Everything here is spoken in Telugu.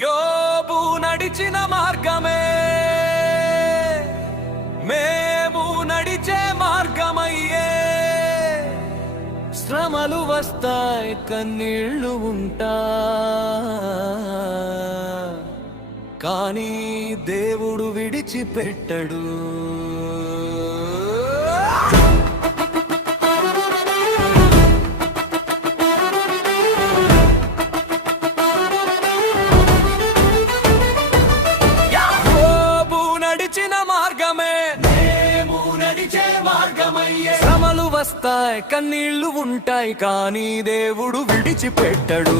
యోబు నడిచిన మార్గమే మేము నడిచే మార్గమయ్యే. శ్రమలు వస్తాయి, కన్నీళ్లు ఉంటా, కానీ దేవుడు విడిచిపెట్టడు. శ్రమలు వస్తాయి, కన్నీళ్లు ఉంటాయి, కానీ దేవుడు విడిచిపెట్టడు.